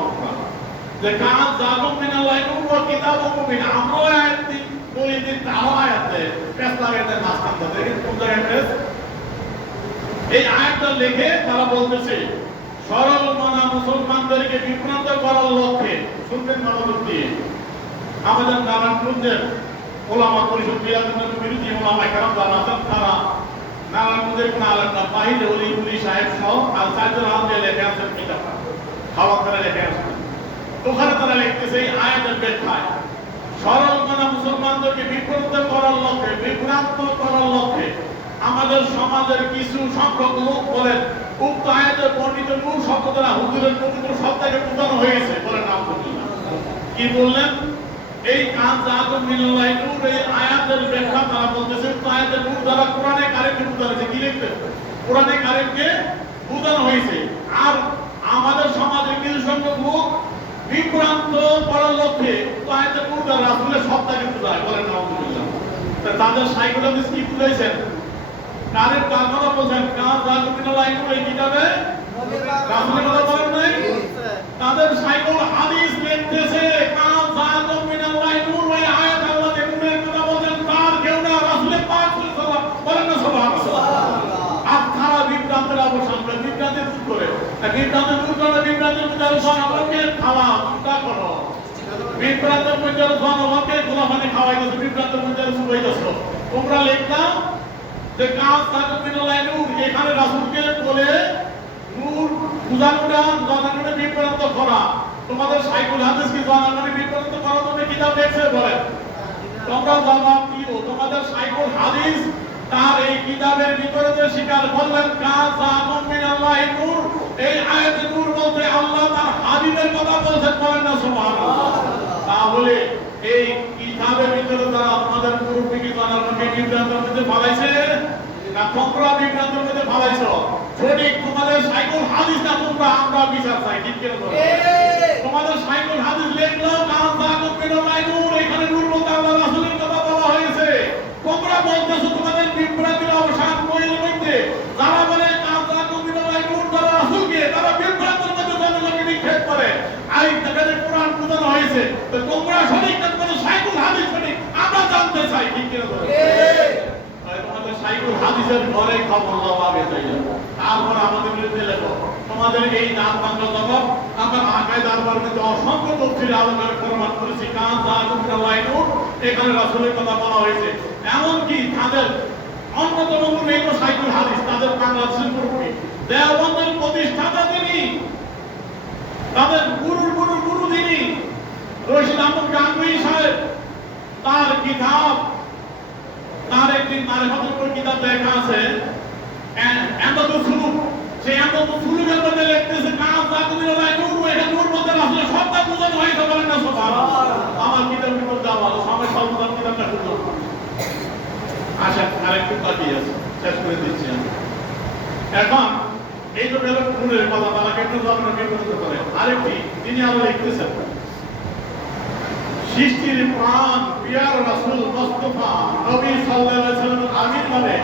যে কাদ জাআকুম মিনাল্লাহি নূর ওয়া কিতাবুম মুবিন, আমরা আয়াত ঠিক বলি যে তাও আয়াতে পেশ লাগাতে মাঝখান থেকে কোন জায়গায় পেশ। এই আয়াতটা লিখে তারা বলতেছে সরল মনা মুসলমানদেরকে বিভ্রান্ত করার লক্ষ্যে, শুনবেন মনোযোগ দিয়ে, আমাদের নারায়ণগঞ্জের ওলামা পরিষদ মিলাদুল বিরোধী ওলামা কেরাম যারা আছেন, তারা নারায়ণগঞ্জের কোন আলেম না, বাহিরে অলি সাহেব সহ আর চারজন আলেম লেখে আছেন কিতাবটা, খাওয়া করে লেখে আছেন। ওখানে তারা লিখতেছে এই আয়াতের ব্যাখ্যায়, সরল মনা মুসলমানদেরকে বিভ্রান্ত করার লক্ষ্যে, বিভ্রান্ত করার লক্ষ্যে আমাদের সমাজের কিছু সংখ্যক লোক বলেন উক্ত আয়াতে বর্ণিত নূর শব্দ দ্বারা হুজুরের পবিত্র সত্তাকে বোঝানো হয়েছে, বলেন আলহামদুলিল্লাহ। কি বললেন? এই কাদ জাআকুম মিনাল্লাহি নূর, এই আয়াতের ব্যাখ্যা তারা বলতেছে উক্ত আয়াতের নূর দ্বারা কোরআনে কারিমকে বোঝানো হয়েছে। কি লিখবে? কোরআনে কারিমকে বোঝানো হয়েছে। আর আমাদের সমাজের কিছু সংখ্যক লোক বিভ্রান্ত করার লক্ষ্যে উক্ত আয়াতের নূর দ্বারা রাসূলের সত্তাকে বোঝায়, বলেন আলহামদুলিল্লাহ। তাদের সাইকোলজিস্ট কি বুঝাইছেন? কারের কারণটা বলেন, কাদ জাআকুম মিনাল্লাহি নূর এই কিতাবে রাসূলের কথা বলেন নাই। তাদের সাইকুল হাদিস লিখতেছে কাদ জাআকুম মিনাল্লাহি নূর, ওই আয়াত আল্লাহ যে নূরের কথা বলেন তার কেউ না, রাসূলের পাক সাল্লাল্লাহু আলাইহি ওয়াসাল্লাম, বলেন না সুবহানাল্লাহ। আপনারা বিভ্রান্তের অবসান করে, বিভ্রান্তি দূর করে, বিভ্রান্তি দূর করে, বিভ্রান্তির মধ্যে জনগণকে খাওয়া চিন্তা করো, বিভ্রান্তের মধ্যে জনগণকে গোলাপানি খাওয়াইতেছে, বিভ্রান্তের মধ্যে শুকাইতেছে। তোমরা লিখলাম যে কাদ জাআকুম মিনাল্লাহি নূর, এখানে রাসূলকে বলে নূর বুঝানোটা জনগণকে বিভ্রান্ত করা। তোমাদের সাইকুল হাদিস কি জনগণকে বিভ্রান্ত করা? তুমি কিতাব দেখছে বলে তোমরা জবাব দিও, তোমাদের তোমাদের সাইকুল হাদিস তার এই কিতাবের ভিতরে যে স্বীকার করলেন কাযাকুম মিনাল্লাহি নূর, এই আয়াতে নূর বলতে আল্লাহ তার হাবিবের কথা বলছেন, বলেন না সুবহানাল্লাহ। তাহলে এই কিতাবের ভিতরে যারা আমাদের মুরব্বী কি জানানোকে বিভ্রান্তের মধ্যে ফালাইছে না তোমরা বিভ্রান্তের মধ্যে ফালাইছো? সঠিক তোমাদের সাইকুল হাদিস না তোমরা আমরা বিচার চাই, ঠিক কেন? তোমাদের সাইকুল হাদিস লিখলো কাযাকুম মিনাল্লাহি নূর, এখানে নূর বলতে আল্লাহ রাসূলের কথা বলা হয়েছে। তোমরা বলতেছো তোমাদের বিভ্রান্তির অবসান কইল মধ্যে যারা বলে কাযাকুম মিনাল্লাহি নূর, তারা রাসূলকে তারা বিভ্রান্তের মধ্যে জনগণকে নিক্ষেপ করে। আই তাদের কোরআন বোঝানো হয়েছে, তো তোমরা সঠিক না তোমাদের সাইকুল হাদিস সঠিক, আমরা জানতে চাই, ঠিক কেন? তোমাদের সাইকুল হাদিসের ঘরে খবর দাও আগে তাই, তারপর আমাদের বিরুদ্ধে লেখো। তোমাদের এই নাম বাংলা জবাব আমরা আকায় দরবার মধ্যে অসংখ্য তফসিল আলোচনা প্রমাণ করেছি কাযাকুম মিনাল্লাহি নূর, এখানে রাসূলের কথা বলা হয়েছে। এমনকি তাদের অন্যতম এই সাইকুল হাদিস তাদের বাংলাদেশের মুরব্বী দেওবন্দের প্রতিষ্ঠাতা তিনি, তাদের গুরুর গুরুর গুরু তিনি রশিদ আহমদ গাঙ্গুহি সাহেব। তার কিতাব, তার একটি মারিফাতুল কুল কিতাব লেখা আছে এমদাদুস সুলুক, সেই এমদাদুস সুলুকের মধ্যে লিখতেছে কাযাকুম মিনাল্লাহি নূর, এটা নূর বলতে রাসূলের সবটা বোঝানো হয়েছে, বলেন না সুবহানাল্লাহ। আমার কিতাব কিতাব দাও ভালো সময় সর্বদার কিতাবটা খুঁজো। আচ্ছা, আরেকটু বাকি আছে, শেষ করে দিচ্ছি আমি। এখন এই তো গেল নূরের কথা, তারা কেন জন্মকে বিভ্রান্ত করে। আরেকটি তিনি আরো লিখতেছেন সৃষ্টির প্রাণ পিয়ার রাসূল মুস্তাফা নবী সাল্লাল্লাহু আলাইহি ওয়াসাল্লাম আবির্ভাবে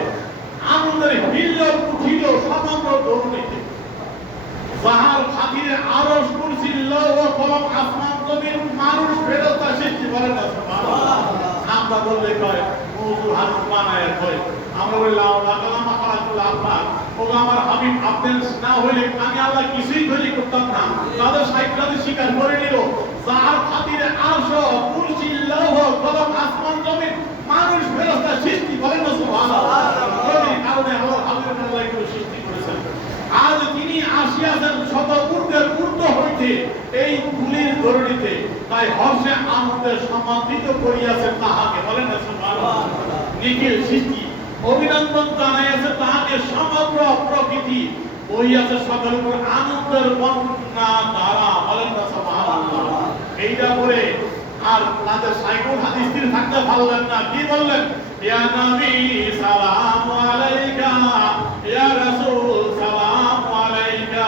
আনন্দের হিল্লোল উঠিল সমগ্র ধরণীতে। যাহার খাতিরে আরশ কুরসি লৌহ কলম আসমান জমিন মানুষ ফেরেশতা সৃষ্টি, বলেন না সুবহানাল্লাহ। আমরা বললে কয় মওজু হাদিস বানায় কয়, আমরা বলি লা কালামা খালাকুল আফাক, ও আমার হাবিব আপনি না হইলে আমি আল্লাহ কিছুই তৈরি করতাম না। তাদের সাইকুলাদি স্বীকার করে নিল যার খাতিরে আরশ কুরসি লৌহ কলম আসমান জমিন মানুষ ফেরেশতা সৃষ্টি, বলেন না সুবহানাল্লাহ। এই কারণে আল্লাহ হাবিবের আল্লাহ এগুলো সৃষ্টি করেছেন। আজ তিনি আসিয়াছেন শত ঊর্ধ্বের ঊর্ধ্ব হইতে এই ধূলির ধরণীতে, তাই হর্ষে আনন্দে সম্মানিত করিয়াছেন তাহাকে, বলেন না সুবহানাল্লাহ। নিখিল সৃষ্টি অভিনন্দন জানাইয়াছে তাহাকে, সমগ্র প্রকৃতি বহিয়াছে সকল উপর আনন্দের বন্যা দ্বারা, বলেন না সুবহানাল্লাহ। এইটা করে আর তাদের সাইকুল হাদিস স্থির থাকতে পারলেন না, কি বললেন? ইয়া নবী সালামু আলাইকা, ইয়া রাসূল সালামু আলাইকা,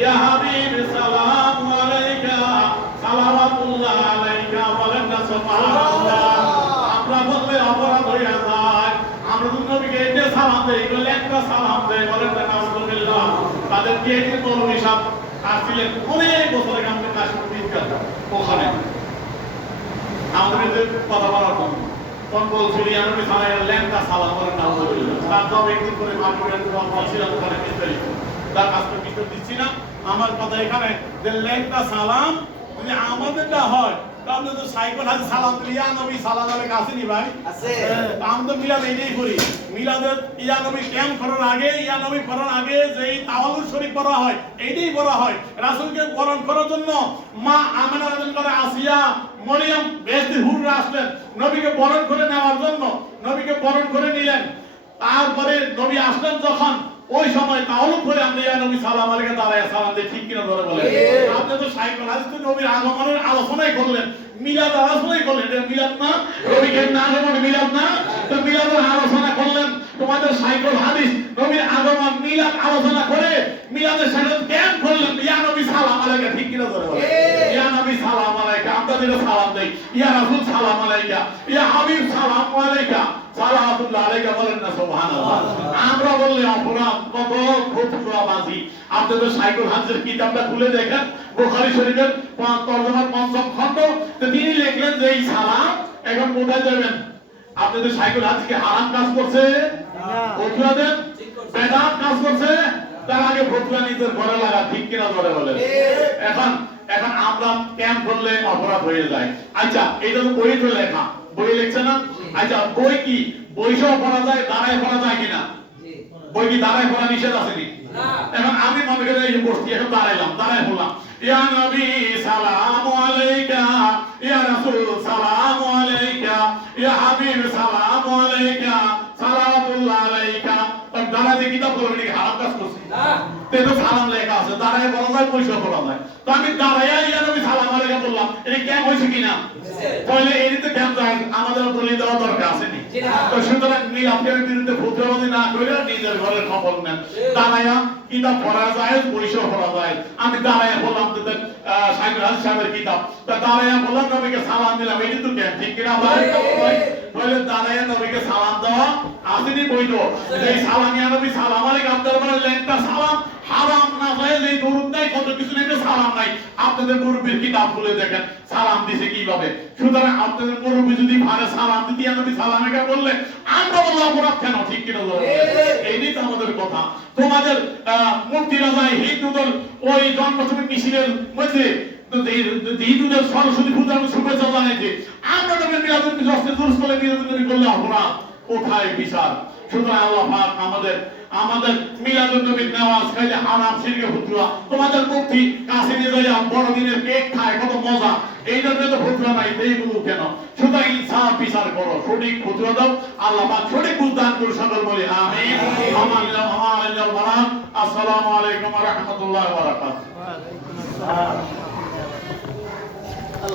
ইয়া হাবিব সালামু আলাইকা, সালাওয়াতুল্লাহ আলাইকা, বলেন না সুবহানাল্লাহ। আমরা বললে অপরাধ হইয়া যায়, আমরা তো নবীকে এটা সালাম দেই, বলে একটা সালাম দেই, বলেন না নাউযুবিল্লাহ। তাদের কি এই মৌলভী সাহেব আসছিলেন অনেক বছর আগে আমাদের কাশ্মীর বিদ্যার ওখানে আমাদের এদের কথা বলার জন্য, তখন বলছিলি আমি সালামের ল্যাংটা সালাম, বলেন নাউযুবিল্লাহ। তার জব একদিন করে মাহফিলের বলছিলাম ওখানে বিস্তারিত, তার আজকে বিস্তারিত দিচ্ছি না। আমার কথা এখানে যে ল্যাংটা সালাম যদি আমাদেরটা হয়, তাহলে তো সাইকুল হাদিস সালাম দিলে ইয়া নবী সালাম আলাইকা আসেনি ভাই? আছে। আমরা তো মিলাদ এইটাই করি। মিলাদের ইয়া নবী ক্যাম্প করার আগে, ইয়া নবী করার আগে যেই তাওয়ালুদ শরীফ পড়া হয়, এইটাই পড়া হয়। রাসূলকে বরণ করার জন্য মা আমেনা রাদিয়াল্লাহু আনহা, আসিয়া, মরিয়ম বেহেশতের হুররা আসলেন নবীকে বরণ করে নেওয়ার জন্য, নবীকে বরণ করে নিলেন। তারপরে নবী আসলেন যখন, ওই সময় তাওয়ালুদ পড়ে আমরা ইয়া নবী সালাম আলাইকা দাঁড়ায় সালাম দেই, ঠিক কিনা ধরে বলেন? আপনি তো সাইকুল হাদিস নবীর আগমনের আলোচনাই করলেন, মিলাদ আলোচনাই করলেন, এটা মিলাদ না? নবীকে না আগমন মিলাদ না? তো মিলাদের আলোচনা করলেন। তোমাদের সাইকুল হাদিস নবীর আগমন মিলাদ আলোচনা করে মিলাদের সাথে কেন করলেন ইয়া নবী সালাম আলাইকা, ঠিক কিনা ধরে বলেন? ইয়া নবী সালাম আলাইকা, আমরা দিলে সালাম দেই, ইয়া রাসূল সালাম আলাইকা, ইয়া হাবিব সালাম আলাইকা, সালাওয়াতুল্লাহ আলাইকা, বলেন না সুবহানাল্লাহ। আমরা বললে অপরাধ, কত ফতুয়াবাজি। আপনাদের সাইকুল হাদিসের কিতাবটা খুলে দেখেন, বুখারী শরীফের তরজমার ৫ম খণ্ড, তো তিনি লিখলেন যে এই সালাম এখন কোথায় যাবেন? আপনাদের সাইকুল হাদিসকে হারাম কাজ করছে না, ফতুয়া দেন বেদাত কাজ করছে, তার আগে ফতুয়া নিজের ঘরে লাগা, ঠিক কিনা ধরে বলেন? এখন আমরা ক্যাম্প করলে অপরাধ হয়ে যায়। আচ্ছা, এটা তো বই তো লেখা, বই লিখছে না? আচ্ছা, বই কি বই সহ পড়া যায়, দাঁড়ায় পড়া যায় কিনা? বই কি দাঁড়ায় পড়া নিষেধ আছে নি? এখন আমি মনে করি এই বসছি, এখন দাঁড়াইলাম, দাঁড়াই বললাম ইয়া নবী সালামু আলাইকা, ইয়া রাসূল সালামু আলাইকা, ইয়া হাবিব সালামু আলাইকা, সালাওয়াতুল্লাহ আলাইকা। তখন দাঁড়াতে কিতাব পড়বে নাকি হারাম কাজ করছি? না, তো সালাম লেখা আছে, দাঁড়ায় বলা যায়, পয়সা করা যায়। তো আমি দাঁড়াইয়া ইয়া নবী সালাম আলাইকা বললাম, এটা কেন হয়েছে কিনা? তাহলে এই তো কেন যায়, আমাদের দলিল দেওয়া দরকার আছে নি? তো সুতরাং মিলাদের বিরুদ্ধে ফুটবলবাদী না করে নিজের ঘরের খবর নেন। দাঁড়াইয়া কিতাব পড়া যায়, পয়সা পড়া যায়। আমি দাঁড়াইয়া বললাম সাহেবের কিতাব, তা দাঁড়াইয়া বললাম নবীকে সালাম দিলাম, এই তো কেন ঠিক কিনা ভাই? তাহলে দাঁড়াইয়া নবীকে সালাম দেওয়া আসেনি বৈধ। এই সালাম ইয়া নবী সালাম আলাইকুম, আপনার মানে লেখটা সালাম হারাম না যায়, এই দরুদ নাই, কত কিছু নেই, সালাম নাই। আপনাদের মুরব্বির কিতাব খুলে দেখেন সালাম দিছে কিভাবে। সুতরাং আপনাদের মুরব্বি যদি ভারে সালাম দিতে ইয়া নবী সালাম একা বললে আমরা বললাম অপরাধ কেন? ঠিক কিনা? এই তো আমাদের কথা। তোমাদের মূর্তিরা যায় হিন্দুদের ওই জন্মাষ্টমী মিছিলের মধ্যে হিন্দুদের সরস্বতী পূজার শুভেচ্ছা জানাইছে, আমরা তবে মিলাদুল নবী জশ্নে জুলুস করে মিলাদুল নবী করলে অপরাধ, কোথায় বিচার? সুতরাং আল্লাহ পাক আমাদের মিলাদুল নবীর নামাজ খাইলে হারাম, শিরকে ফতুয়া। তোমাদের মুফতি কাছে নিয়ে যাইয়া বড়দিনের কেক খায়, কত মজা, এই জন্য তো ফতুয়া নাই, এইগুলো কেন? সুতরাং ইনসাফ বিচার করো, সঠিক ফতুয়া দাও, আল্লাহ পাক সঠিক বুঝদান করে সকল বলি আমিন। আসসালামু আলাইকুম ওয়া রাহমাতুল্লাহি ওয়া বারাকাতুহু।